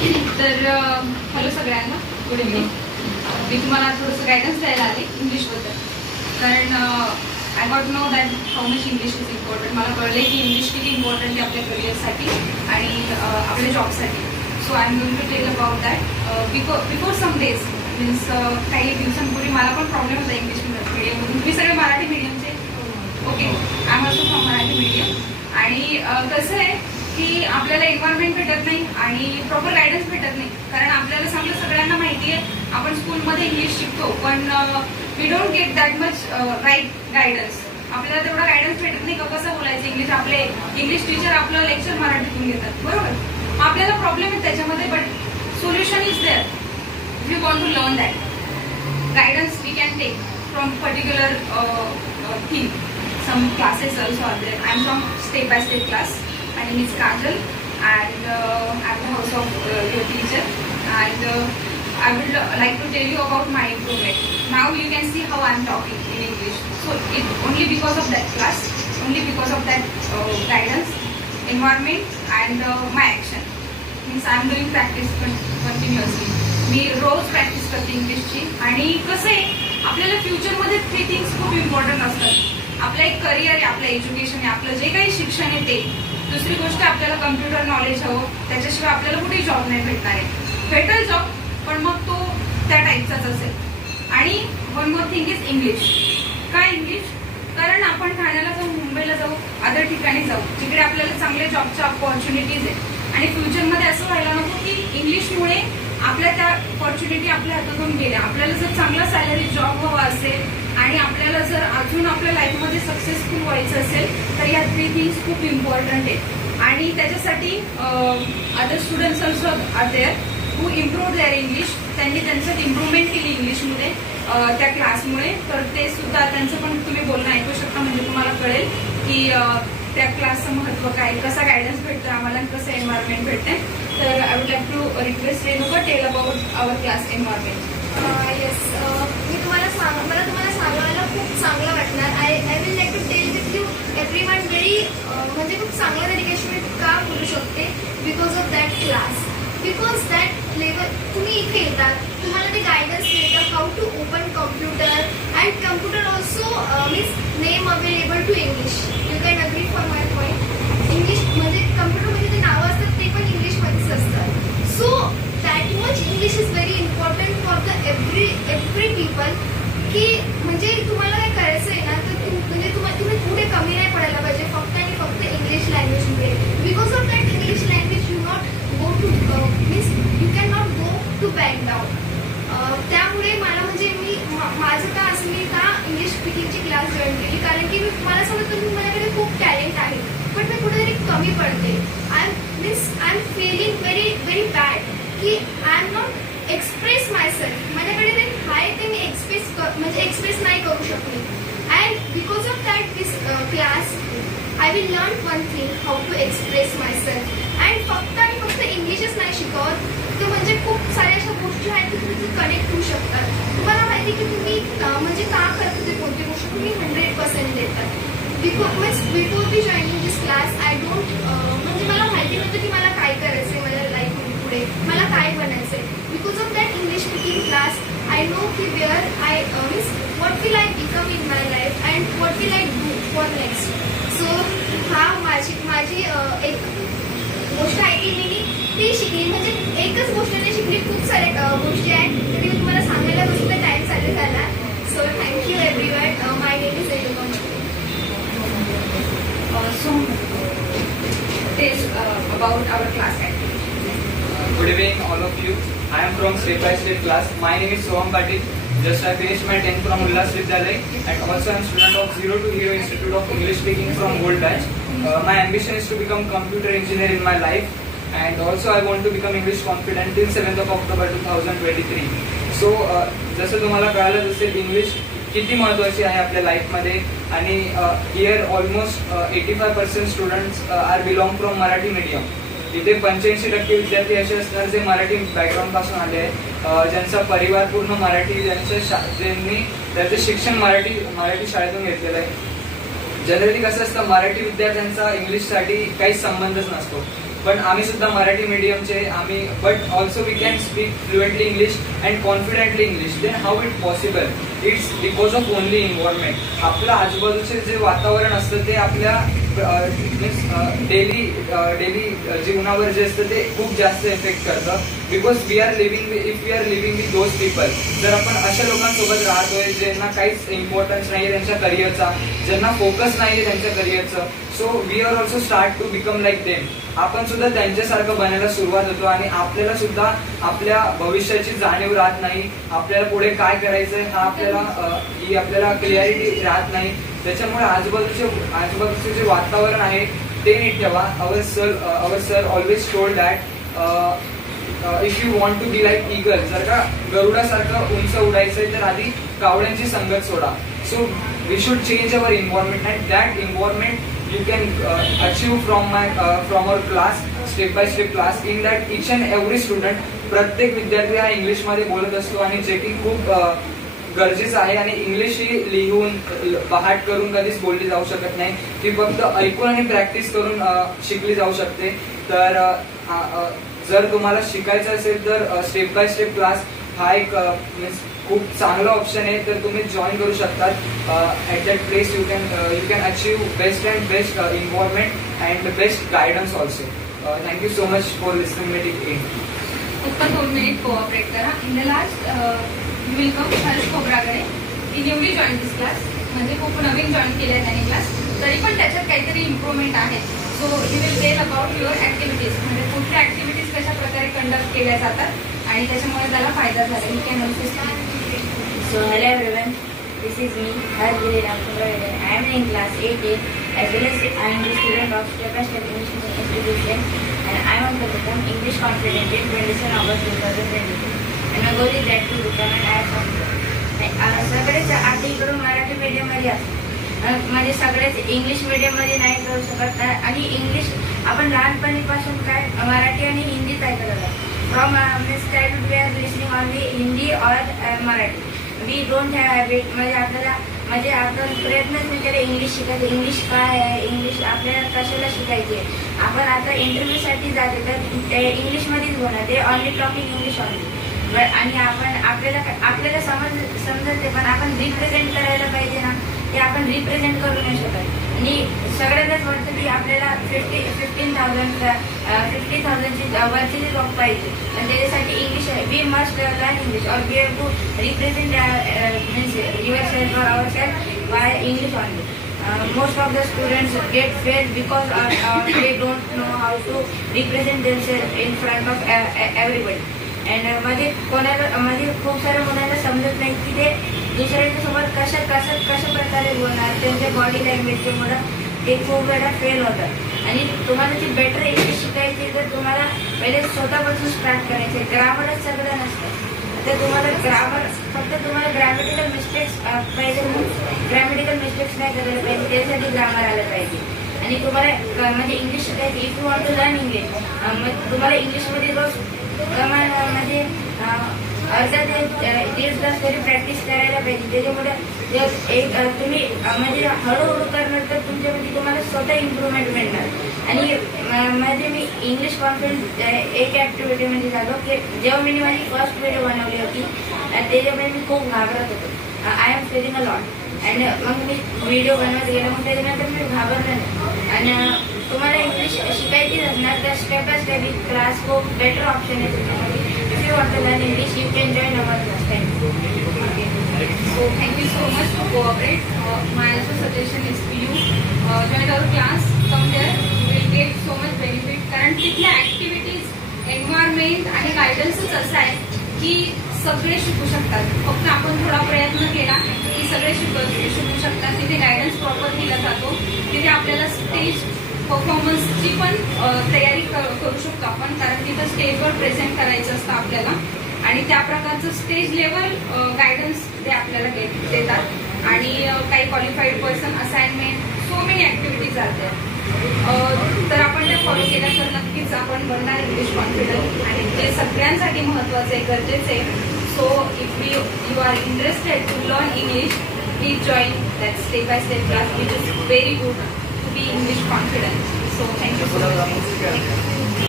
तर हॅलो सगळ्यांना, good evening. मी तुम्हाला थोडंसं गायडन्स द्यायला आले इंग्लिशबद्दल. कारण I got know that how much English is important. मला कळले की इंग्लिश किती इम्पॉर्टंट आहे आपल्या करिअरसाठी आणि आपल्या जॉबसाठी. So I am going to tell about that. Before some days means काही दिवसांपूर्वी मला पण प्रॉब्लेम होता इंग्लिश मीडियममधून. मी सगळे मराठी मीडियमचे. Okay, I am also from Marathi medium. आणि कसं आहे की आपल्याला एन्व्हायरमेंट भेटत नाही आणि प्रॉपर गायडन्स भेटत नाही. कारण आपल्याला चांगलं सगळ्यांना माहिती आहे आपण स्कूलमध्ये इंग्लिश शिकतो, पण we don't get that much right guidance. आपल्याला तेवढा गायडन्स भेटत नाही का कसं बोलायचं इंग्लिश. आपले इंग्लिश टीचर आपलं लेक्चर मराठीतून घेतात, बरोबर. आपल्याला प्रॉब्लेम आहे त्याच्यामध्ये, but solution is there. If you want to learn that guidance we can take from particular thing. Some classes also are there. I am from Step by Step class. My name is Kajal, and I am the house of your teacher. And I would like to tell you about my improvement. Now you can see how I am talking in English. So it only because of that class, only because of that guidance, environment, and my action. Means I am doing practice continuously. मी रोज practice करते इंग्लिशची. आणि कसं आहे आपल्याला फ्युचरमध्ये 3 things खूप इम्पॉर्टंट असतात. आपलं एक करिअर आहे, आपलं एज्युकेशन आहे, आपलं जे काही शिक्षण आहे ते. दुसरी गोष्ट आपल्याला कम्प्युटर नॉलेज हवं. त्याच्याशिवाय आपल्याला कुठेही जॉब नाही भेटणार आहे. भेटेल जॉब, पण मग तो त्या टाईपचाच असेल. आणि one more thing is English. काय इंग्लिश? कारण आपण ठाण्याला जाऊ, मुंबईला जाऊ, अदर ठिकाणी जाऊ जिकडे आपल्याला चांगले जॉबच्या ऑपॉर्च्युनिटीज आहेत. आणि फ्युचरमध्ये असं व्हायला नको की इंग्लिशमुळे आपल्या त्या ऑपॉर्च्युनिटी आपल्या हातातून गेल्या. आपल्याला जर चांगला सॅलरी जॉब हवा असेल आणि आपल्याला जर अजून आपल्या लाईफमध्ये सक्सेसफुल व्हायचं असेल तर या 3 थिंग्स खूप इम्पॉर्टंट आहेत. आणि त्याच्यासाठी other students also are there who improve their English. त्यांनी त्यांच्यात इम्प्रूव्हमेंट केली इंग्लिशमध्ये त्या क्लासमुळे. तर ते सुद्धा त्यांचं पण तुम्ही बोलणं ऐकू शकता, म्हणजे तुम्हाला कळेल की त्या क्लासचं महत्त्व काय, कसा गायडन्स भेटतं आम्हाला, कसं एन्व्हायरमेंट भेटते. तर I would like to request Renuka tell about our class environment. Yes, मला तुम्हाला सांगायला खूप चांगलं वाटणार. I will like to tell with you everyone very म्हणजे खूप चांगल्या तरीकेशी मी का बोलू शकते because of that class. Because that level तुम्ही इथे येतात, तुम्हाला ते गायडन्स मिळतं how to open computer and computer also means name available to English. You can agree for my point. English म्हणजे कम्प्युटरमध्ये जे नावं असतात ते पण इंग्लिशमध्येच असतात. So that much English is very important for the every people. की म्हणजे तुम्हाला काय करायचं आहे ना, तर म्हणजे तुम्ही पुढे कमी नाही पडायला पाहिजे फक्त आणि फक्त इंग्लिश लँग्वेजमध्ये. Because of that English language you not go to means you can not go to back down. त्यामुळे मला म्हणजे माझं का असं मी का इंग्लिश स्पीकिंगची क्लास जॉईन केली, कारण की मला समजतं की माझ्याकडे खूप टॅलेंट आहे, पण मी कुठेतरी कमी पडते. I am feeling very bad की I am not express myself. माझ्याकडे ते आहे ते मी एक्सप्रेस नाही करू शकले. And because of that this class I will learn one thing how to express myself. अँड फक्त आणि फक्त इंग्लिशच नाही शिकवत, तर म्हणजे खूप साऱ्या अशा गोष्टी आहेत की तुम्ही कनेक्ट होऊ शकतात. तुम्हाला माहिती की तुम्ही म्हणजे का करतो ते कोणती गोष्ट तुम्ही 100% देतात. Before be joining this class I don't म्हणजे मला माहिती नव्हतं की मला काय करायचं आहे माझ्या लाईफमध्ये पुढे, मला काय बनायचं आहे. Because of that English speaking class I know की where I means what will I become in my life and what will I do for next. So हा माझी एक गोष्ट आहे की मी ती शिकली. म्हणजे एकच गोष्ट नाही शिकली, खूप साऱ्या गोष्टी आहेत तरी मी तुम्हाला सांगायला सुद्धा टाईम चालू झाला. So thank you everyone. My name is Renuka. So this about our class activity. Good evening all of you. I am from Step by Step class. My name is Soham Patil. Just I finished my 10th from Ullas Vidyalay, and also I am student of Zero to Hero Institute of English Speaking from Gold Batch. My ambition is to become computer engineer in my life, and also I want to become English confident till 7th of October 2023. So जसं तुम्हाला कळालं असेल English किती महत्त्वाची आहे आपल्या लाईफमध्ये. आणि here almost 85% students are belong from Marathi medium. इथे 85% विद्यार्थी असे असणार जे मराठी बॅकग्राऊंडपासून आले आहेत, ज्यांचा परिवार पूर्ण मराठी, ज्यांनी त्यांचं शिक्षण मराठी शाळेतून घेतलेलं आहे. जनरली कसं असतं, मराठी विद्यार्थ्यांचा इंग्लिशसाठी काहीच संबंधच नसतो. पण आम्ही सुद्धा मराठी मीडियमचे आम्ही, but also we can speak fluently English and confidently English. Then how it possible? It's because of only environment. आपलं आजूबाजूचे जे वातावरण असतं ते आपल्या मीन्स डेली जीवनावर जे असतं ते खूप जास्त इफेक्ट करतं. Because we are living, if we are living with those people, जर आपण अशा लोकांसोबत राहतोय ज्यांना काहीच इम्पॉर्टन्स नाही आहे त्यांच्या करिअरचा, ज्यांना फोकस नाही आहे त्यांच्या करिअरचं, so we are also start to become like them. आपण सुद्धा त्यांच्यासारखं बनायला सुरुवात होतो आणि आपल्याला सुद्धा आपल्या भविष्याची जाणीव राहत नाही. आपल्याला पुढे काय करायचंय हा आपल्याला क्लिअरिटी राहत नाही. त्याच्यामुळे आजूबाजूचे जे वातावरण आहे ते नीट ठेवा. Our sir always told that if you want to be like eagle, जर का गरुडासारखं उंच उडायचंय तर आधी कावड्यांची संगत सोडा. So we should change our environment and that environment you can achieve from our class, step by step class. In that each and every student, प्रत्येक विद्यार्थी हा इंग्लिशमध्ये बोलत असतो आणि जे की खूप गरजेचं आहे. आणि इंग्लिश ही लिहून पाठ करून कधीच बोलली जाऊ शकत नाही, ती फक्त ऐकून आणि प्रॅक्टिस करून शिकली जाऊ शकते. तर जर तुम्हाला शिकायचं असेल तर स्टेप बाय स्टेप क्लास हा एक मीन्स खूप चांगला ऑप्शन आहे. तर तुम्ही जॉईन करू शकतात. At that place you can achieve best and best environment and best guidance also. Thank you so much for listening me till end. फक्त 2 मिनिट कोऑपरेट करा. In the last you will come Harsh Khobragade. He newly join this class, म्हणजे खूप नवीन join केलं आहे त्याने class, तरी पण त्याच्यात काहीतरी इम्प्रूव्हमेंट आहे. So you will tell about your activities, म्हणजे कुठल्या ॲक्टिव्हिटीज कशा प्रकारे कंडक्ट केल्या जातात आणि त्याच्यामुळे त्याला फायदा झाला. You can also. So hello everyone, this is me, Harsh Ramchandra. I am in class 8A, as well as I am the student of Step by Step English Institution, and I want to become English confident in 27 August 2022. And my goal is that to become an IAS officer. सगळेच आता इकडून मराठी मीडियममध्ये असतात, म्हणजे सगळेच English मीडियममध्ये नाही करू शकत. आणि इंग्लिश आपण लहानपणीपासून काय मराठी आणि हिंदीच ऐकत होतो. From childhood we are listening only Hindi और Marathi. We don't have habit, म्हणजे आपण प्रयत्नच नाही केला इंग्लिश शिकायचं. इंग्लिश काय आहे, इंग्लिश आपल्याला कशाला शिकायची आहे. आपण आता इंटरव्ह्यूसाठी जाते तर इंग्लिशमध्येच बोलणार, ते ऑनली टॉकिंग इंग्लिश ऑनली. आणि आपल्याला समजते, पण आपण रिप्रेझेंट करायला पाहिजे ना, ते आपण रिप्रेझेंट करू नाही शकत. आणि सगळ्यांनाच वाटतं की आपल्याला 50,000ची वरची जॉब पाहिजे, आणि त्याच्यासाठी इंग्लिश आहे. वी मस्ट लर्न इंग्लिश और we have to represent means yourself और ourself by English only. Most of the students get failed because they don't know how to represent themselves in front of everybody. And मध्ये खूप साऱ्या मुलांना समजत नाही की ते दुसऱ्यांच्या सोबत कशा प्रकारे बोलणार. त्यांच्या बॉडी लँग्वेजच्या मुळे ते खूप वेळा फेल होतात. आणि तुम्हाला ती बेटर इंग्लिश शिकायची तर तुम्हाला पहिले स्वतःपासून स्टार्ट करायचे. ग्रामरच सगळं नसतं. तर तुम्हाला फक्त तुम्हाला ग्रॅमॅटिकल मिस्टेक्स पाहिजे, ग्रॅमॅटिकल मिस्टेक्स नाही करायला पाहिजे, त्यासाठी ग्रामर आलं पाहिजे. आणि तुम्हाला म्हणजे इंग्लिश शिकायची, if you want to learn English, मग तुम्हाला इंग्लिशमध्ये रोज म्हणजे अर्धा ते 1.5 तास तरी प्रॅक्टिस करायला पाहिजे. त्याच्यामुळे तुम्ही म्हणजे हळूहळू करणार तर तुमच्यामध्ये तुम्हाला स्वतः इम्प्रूव्हमेंट मिळणार. आणि म्हणजे मी इंग्लिश कॉन्फिडन्स एक ॲक्टिव्हिटी म्हणजे झालो की जेव्हा मी माझी फर्स्ट व्हिडिओ बनवली होती त्याच्यामुळे मी खूप घाबरत होतो. I am Fehling a lot. आणि मग मी व्हिडिओ बनवत गेलो, मग त्याच्यानंतर मी घाबरलं नाही. आणि तुम्हाला इंग्लिश शिकायचीच असणार तर स्टेप बाय स्टेप क्लास खूप बेटर ऑप्शन आहे त्याच्यामध्ये. If you want to learn English you can join our class. Thank you. So thank you so much to cooperate. My also suggestion is to you join our class. Come there, you will get so much benefit. कारण तिथल्या activities, environment आणि गायडन्सच असं आहे की सगळे शिकू शकतात. फक्त आपण थोडा प्रयत्न केला की सगळे शिकू शकतात. तिथे गायडन्स प्रॉपर दिला जातो. तिथे आपल्याला स्टेज परफॉर्मन्सची पण तयारी करू शकतो आपण, कारण तिथं स्टेजवर प्रेझेंट करायचं असतं आपल्याला. आणि त्या प्रकारचं स्टेज लेवल गायडन्स ते आपल्याला देतात. आणि काही qualified person assignment, so many activities आहेत. तर आपण त्या फॉलो केल्या तर नक्कीच आपण बनणार इंग्लिश कॉन्फिडंट. आणि ते सगळ्यांसाठी महत्त्वाचं आहे, गरजेचं आहे. So if you are interested to learn English, please join that step by step class which is very good to be English confident. So thank you so much.